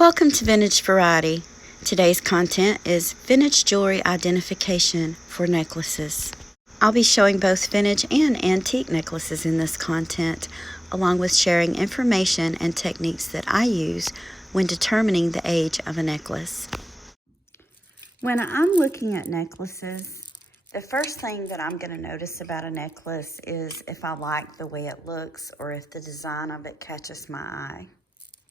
Welcome to Vintage Variety. Today's content is vintage jewelry identification for necklaces. I'll be showing both vintage and antique necklaces in this content, along with sharing information and techniques that I use when determining the age of a necklace. When I'm looking at necklaces, the first thing that I'm going to notice about a necklace is if I like the way it looks or if the design of it catches my eye.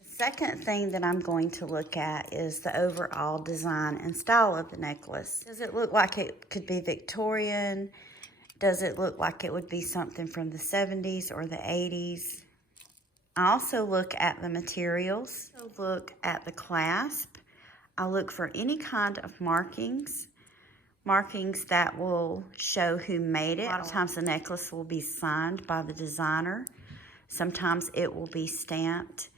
Second thing that I'm going to look at is the overall design and style of the necklace. Does it look like it could be Victorian? Does it look like it would be something from the 70s or the 80s? I also look at the materials. I look at the clasp. I look for any kind of markings that will show who made it. A lot of times the necklace will be signed by the designer. Sometimes it will be stamped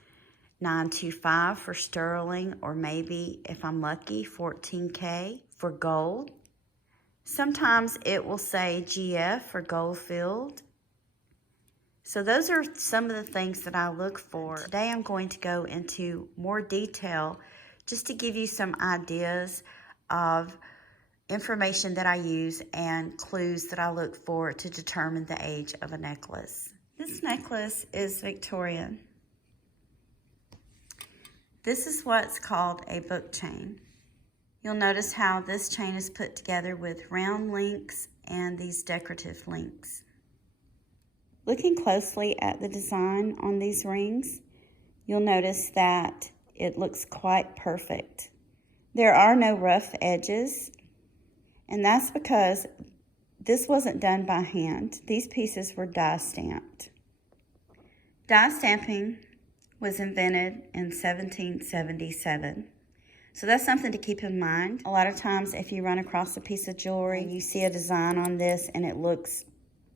925 for sterling, or maybe, if I'm lucky, 14K for gold. Sometimes it will say GF for gold filled. So those are some of the things that I look for. Today I'm going to go into more detail just to give you some ideas of information that I use and clues that I look for to determine the age of a necklace. This necklace is Victorian. This is what's called a book chain. You'll notice how this chain is put together with round links and these decorative links. Looking closely at the design on these rings, you'll notice that it looks quite perfect. There are no rough edges, and that's because this wasn't done by hand. These pieces were die stamped. Die stamping was invented in 1777. So that's something to keep in mind. A lot of times if you run across a piece of jewelry, you see a design on this and it looks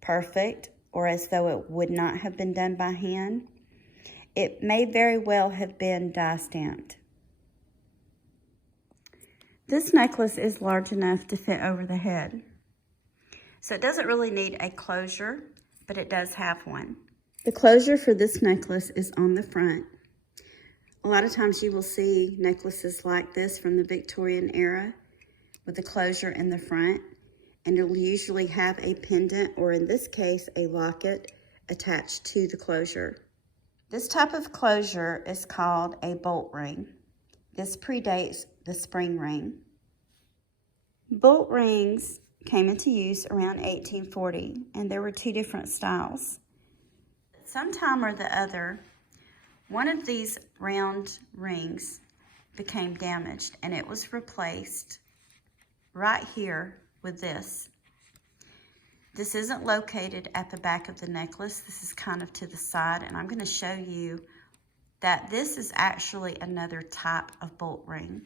perfect or as though it would not have been done by hand, it may very well have been die stamped. This necklace is large enough to fit over the head. So it doesn't really need a closure, but it does have one. The closure for this necklace is on the front. A lot of times you will see necklaces like this from the Victorian era with the closure in the front, and it'll usually have a pendant, or in this case, a locket attached to the closure. This type of closure is called a bolt ring. This predates the spring ring. Bolt rings came into use around 1840, and there were two different styles. Sometime or the other, one of these round rings became damaged and it was replaced right here with this. This isn't located at the back of the necklace. This is kind of to the side, and I'm going to show you that this is actually another type of bolt ring.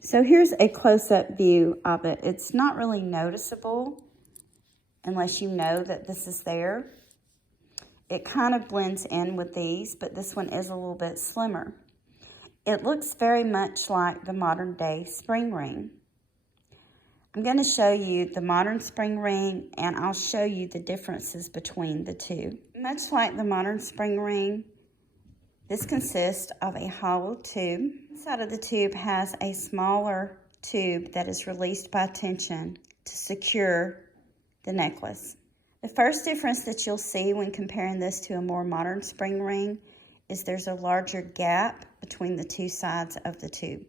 So here's a close-up view of it. It's not really noticeable unless you know that this is there. It kind of blends in with these, but this one is a little bit slimmer. It looks very much like the modern day spring ring. I'm going to show you the modern spring ring, and I'll show you the differences between the two. Much like the modern spring ring, this consists of a hollow tube. Inside of the tube has a smaller tube that is released by tension to secure the necklace. The first difference that you'll see when comparing this to a more modern spring ring is there's a larger gap between the two sides of the tube.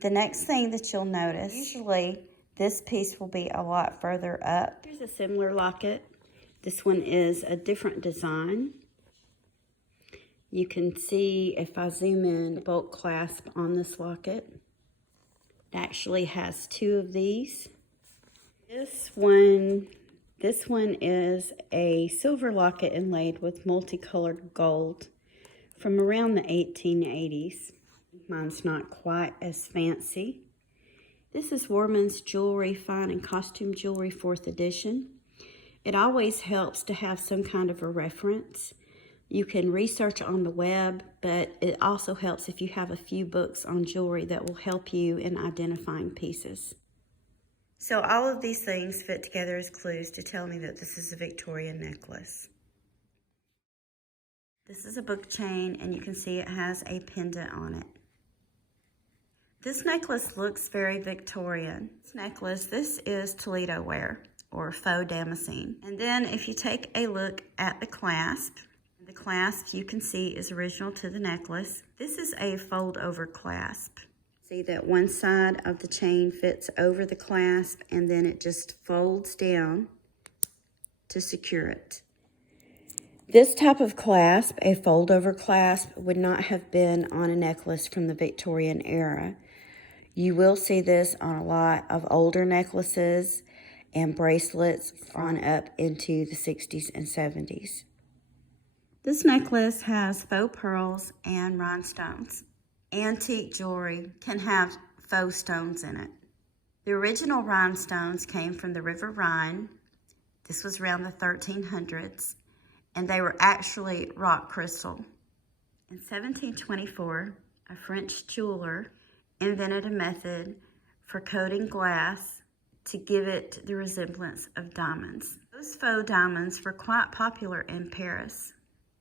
The next thing that you'll notice, usually this piece will be a lot further up. Here's a similar locket. This one is a different design. You can see, if I zoom in, the bolt clasp on this locket. It actually has two of these. This one is a silver locket inlaid with multicolored gold from around the 1880s. Mine's not quite as fancy. This is Warman's Jewelry Fine and Costume Jewelry 4th edition. It always helps to have some kind of a reference. You can research on the web, but it also helps if you have a few books on jewelry that will help you in identifying pieces. So all of these things fit together as clues to tell me that this is a Victorian necklace. This is a book chain, and you can see it has a pendant on it. This necklace looks very Victorian. This necklace, this is Toledo ware, or faux damascene. And then if you take a look at the clasp you can see is original to the necklace. This is a fold over clasp. See that one side of the chain fits over the clasp, and then it just folds down to secure it. This type of clasp, a fold over clasp, would not have been on a necklace from the Victorian era. You will see this on a lot of older necklaces and bracelets on up into the 60s and 70s. This necklace has faux pearls and rhinestones. Antique jewelry can have faux stones in it. The original rhinestones came from the River Rhine. This was around the 1300s, and they were actually rock crystal. In 1724, a French jeweler invented a method for coating glass to give it the resemblance of diamonds. Those faux diamonds were quite popular in Paris.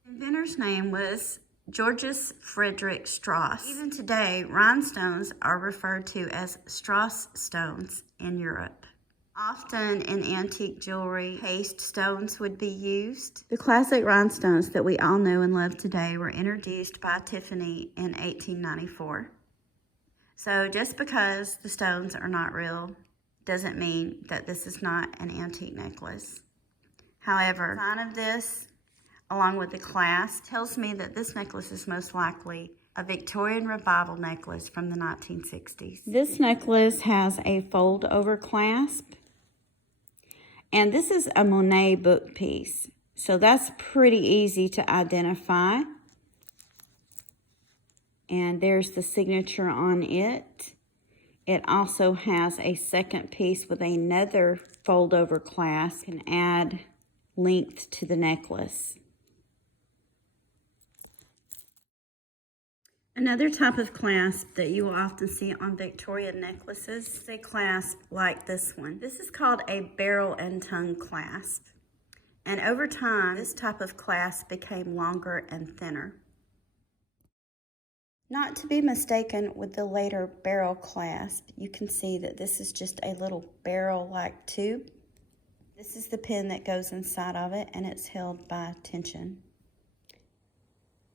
The inventor's name was Georges Frederick Strauss. Even today, rhinestones are referred to as Strauss stones in Europe. Often in antique jewelry, paste stones would be used. The classic rhinestones that we all know and love today were introduced by Tiffany in 1894. So just because the stones are not real doesn't mean that this is not an antique necklace. However, the design of this, along with the clasp, tells me that this necklace is most likely a Victorian revival necklace from the 1960s. This necklace has a fold over clasp, and this is a Monet book piece, so that's pretty easy to identify. And there's the signature on it. It also has a second piece with another fold over clasp. You can add length to the necklace. Another type of clasp that you will often see on Victorian necklaces is a clasp like this one. This is called a barrel and tongue clasp. And over time, this type of clasp became longer and thinner. Not to be mistaken with the later barrel clasp, you can see that this is just a little barrel-like tube. This is the pin that goes inside of it, and it's held by tension.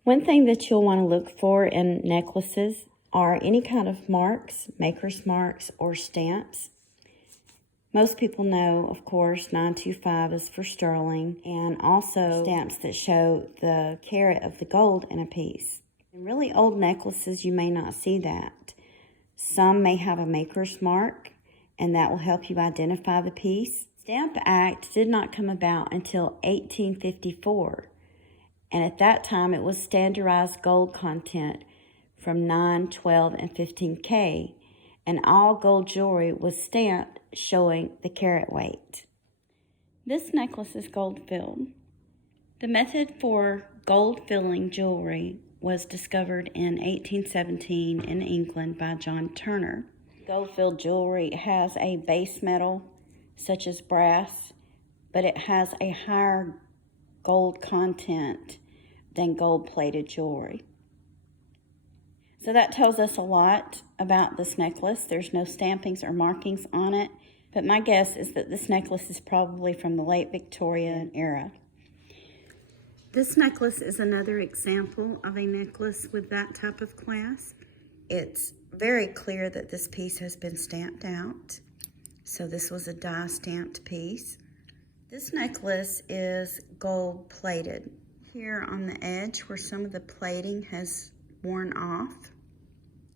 One thing that you'll want to look for in necklaces are any kind of marks, maker's marks, or stamps. Most people know, of course, 925 is for sterling, and also stamps that show the carat of the gold in a piece. In really old necklaces, you may not see that. Some may have a maker's mark, and that will help you identify the piece. Stamp Act did not come about until 1854. And at that time, it was standardized gold content from 9, 12, and 15K. And all gold jewelry was stamped showing the carat weight. This necklace is gold filled. The method for gold filling jewelry was discovered in 1817 in England by John Turner. Gold filled jewelry has a base metal, such as brass, but it has a higher gold content than gold-plated jewelry. So that tells us a lot about this necklace. There's no stampings or markings on it, but my guess is that this necklace is probably from the late Victorian era. This necklace is another example of a necklace with that type of clasp. It's very clear that this piece has been stamped out. So this was a die stamped piece. This necklace is gold plated. Here on the edge where some of the plating has worn off.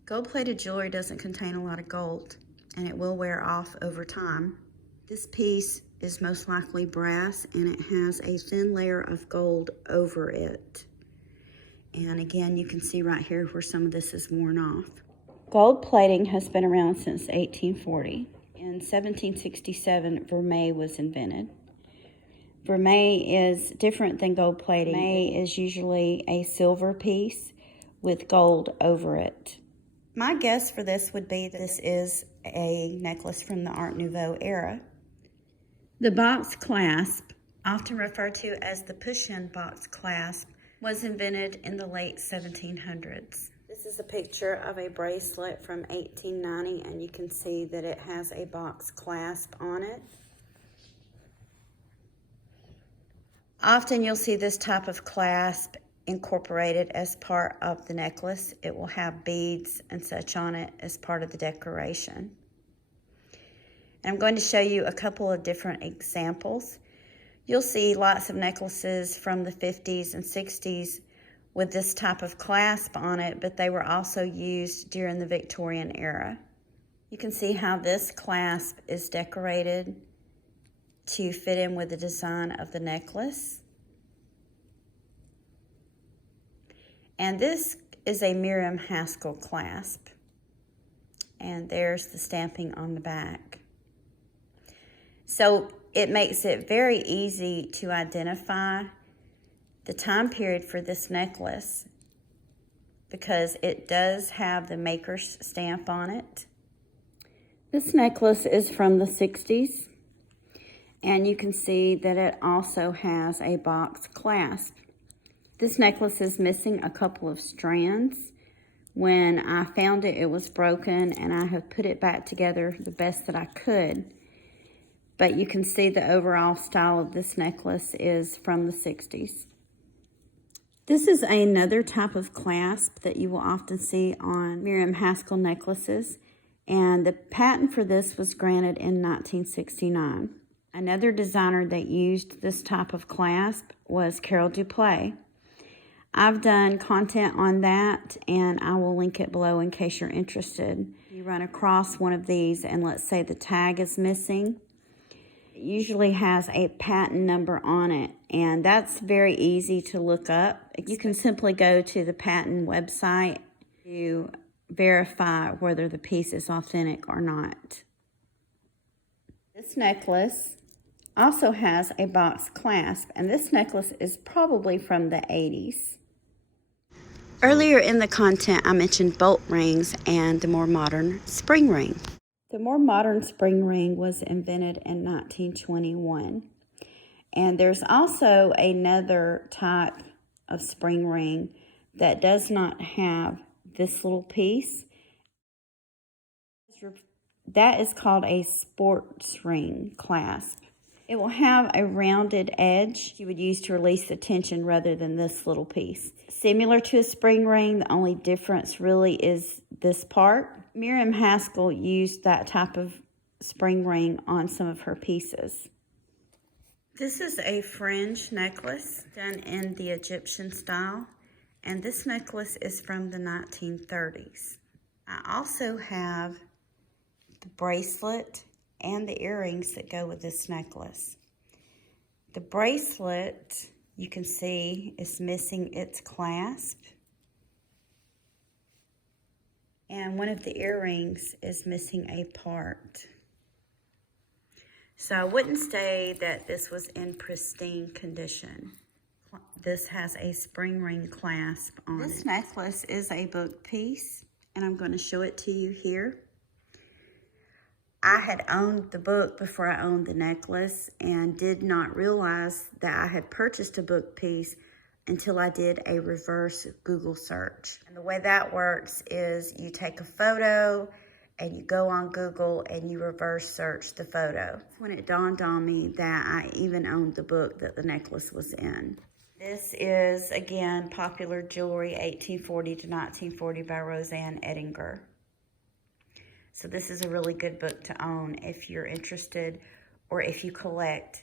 Gold plated jewelry doesn't contain a lot of gold, and it will wear off over time. This piece is most likely brass, and it has a thin layer of gold over it. And again, you can see right here where some of this is worn off. Gold plating has been around since 1840. In 1767, vermeil was invented. Vermeil is different than gold plating. Vermeil is usually a silver piece with gold over it. My guess for this would be that this is a necklace from the Art Nouveau era. The box clasp, often referred to as the push-in box clasp, was invented in the late 1700s. This is a picture of a bracelet from 1890, and you can see that it has a box clasp on it. Often you'll see this type of clasp incorporated as part of the necklace. It will have beads and such on it as part of the decoration. And I'm going to show you a couple of different examples. You'll see lots of necklaces from the 50s and 60s with this type of clasp on it, but they were also used during the Victorian era. You can see how this clasp is decorated to fit in with the design of the necklace. And this is a Miriam Haskell clasp. And there's the stamping on the back. So it makes it very easy to identify the time period for this necklace because it does have the maker's stamp on it. This necklace is from the 60s, and you can see that it also has a box clasp. This necklace is missing a couple of strands. When I found it, it was broken, and I have put it back together the best that I could. But you can see the overall style of this necklace is from the 60s. This is another type of clasp that you will often see on Miriam Haskell necklaces, and the patent for this was granted in 1969. Another designer that used this type of clasp was Duplaise. I've done content on that, and I will link it below in case you're interested. You run across one of these, and let's say the tag is missing. It usually has a patent number on it, and that's very easy to look up. You can simply go to the patent website to verify whether the piece is authentic or not. This necklace also has a box clasp, and this necklace is probably from the 80s. Earlier in the content, I mentioned bolt rings and the more modern spring ring. The more modern spring ring was invented in 1921. And there's also another type of spring ring that does not have this little piece. That is called a sports ring clasp. It will have a rounded edge you would use to release the tension rather than this little piece. Similar to a spring ring, the only difference really is this part. Miriam Haskell used that type of spring ring on some of her pieces. This is a fringe necklace done in the Egyptian style, and this necklace is from the 1930s. I also have the bracelet and the earrings that go with this necklace. The bracelet, you can see, is missing its clasp. And one of the earrings is missing a part. So I wouldn't say that this was in pristine condition. This has a spring ring clasp on it. This necklace is a book piece, and I'm going to show it to you here. I had owned the book before I owned the necklace and did not realize that I had purchased a book piece until I did a reverse Google search. And the way that works is you take a photo and you go on Google and you reverse search the photo. When it dawned on me that I even owned the book that the necklace was in. This is, again, Popular Jewelry 1840 to 1940 by Roseanne Ettinger. So this is a really good book to own if you're interested or if you collect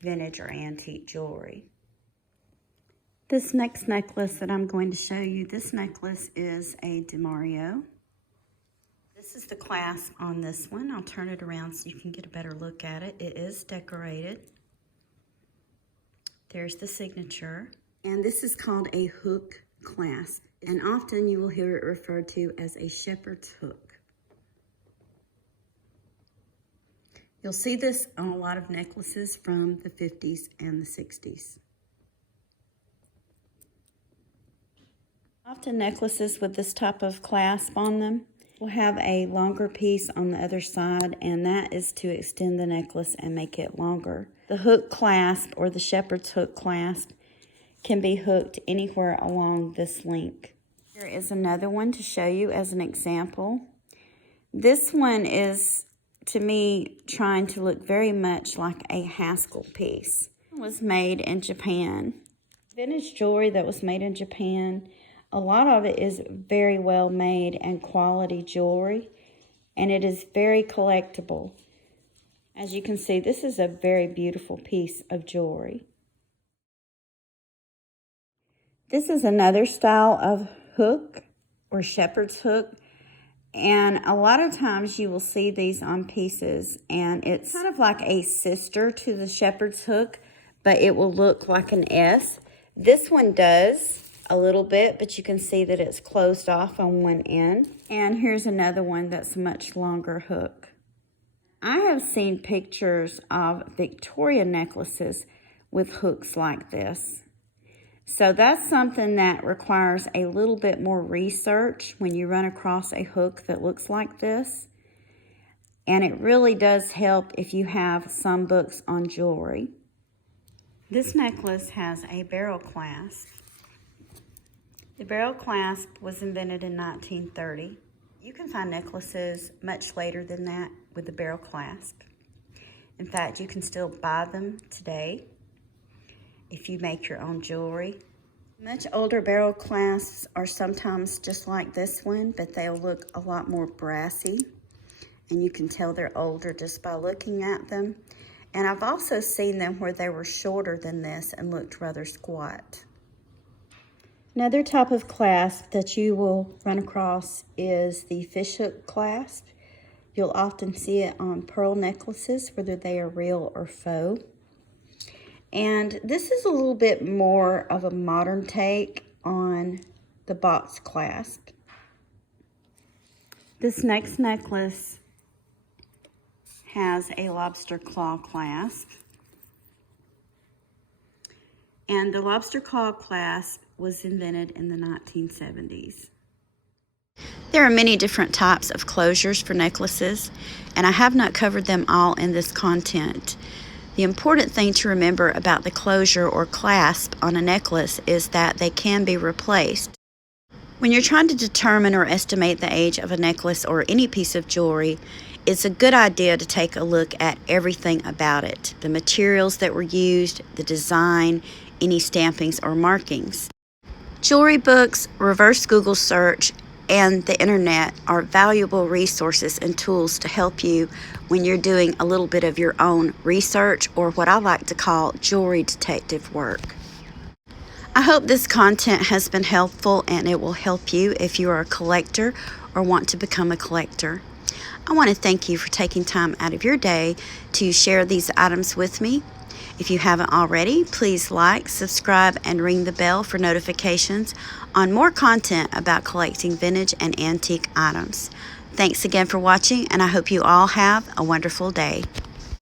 vintage or antique jewelry. This next necklace that I'm going to show you, this necklace is a DeMario. This is the clasp on this one. I'll turn it around so you can get a better look at it. It is decorated. There's the signature. And this is called a hook clasp. And often you will hear it referred to as a shepherd's hook. You'll see this on a lot of necklaces from the 50s and the 60s. Often necklaces with this type of clasp on them will have a longer piece on the other side, and that is to extend the necklace and make it longer. The hook clasp or the shepherd's hook clasp can be hooked anywhere along this link. Here is another one to show you as an example. This one is, to me, trying to look very much like a Haskell piece. It was made in Japan. Vintage jewelry that was made in Japan, a lot of it is very well made and quality jewelry, and it is very collectible. As you can see, this is a very beautiful piece of jewelry. This is another style of hook or shepherd's hook, and a lot of times you will see these on pieces, and it's kind of like a sister to the shepherd's hook, but it will look like an S. This one does a little bit, but you can see that it's closed off on one end. And here's another one that's a much longer hook. I have seen pictures of Victoria necklaces with hooks like this. So that's something that requires a little bit more research when you run across a hook that looks like this. And it really does help if you have some books on jewelry. This necklace has a barrel clasp. The barrel clasp was invented in 1930. You can find necklaces much later than that with the barrel clasp. In fact, you can still buy them today if you make your own jewelry. Much older barrel clasps are sometimes just like this one, but they'll look a lot more brassy, and you can tell they're older just by looking at them. And I've also seen them where they were shorter than this and looked rather squat. Another type of clasp that you will run across is the Fishhook Clasp. You'll often see it on pearl necklaces, whether they are real or faux. And this is a little bit more of a modern take on the box clasp. This next necklace has a lobster claw clasp. And the lobster claw clasp was invented in the 1970s. There are many different types of closures for necklaces, and I have not covered them all in this content. The important thing to remember about the closure or clasp on a necklace is that they can be replaced. When you're trying to determine or estimate the age of a necklace or any piece of jewelry, it's a good idea to take a look at everything about it. The materials that were used, the design, any stampings or markings. Jewelry books, reverse Google search, and the internet are valuable resources and tools to help you when you're doing a little bit of your own research, or what I like to call jewelry detective work. I hope this content has been helpful, and it will help you if you are a collector or want to become a collector. I want to thank you for taking time out of your day to share these items with me. If you haven't already, please like, subscribe, and ring the bell for notifications on more content about collecting vintage and antique items. Thanks again for watching, and I hope you all have a wonderful day.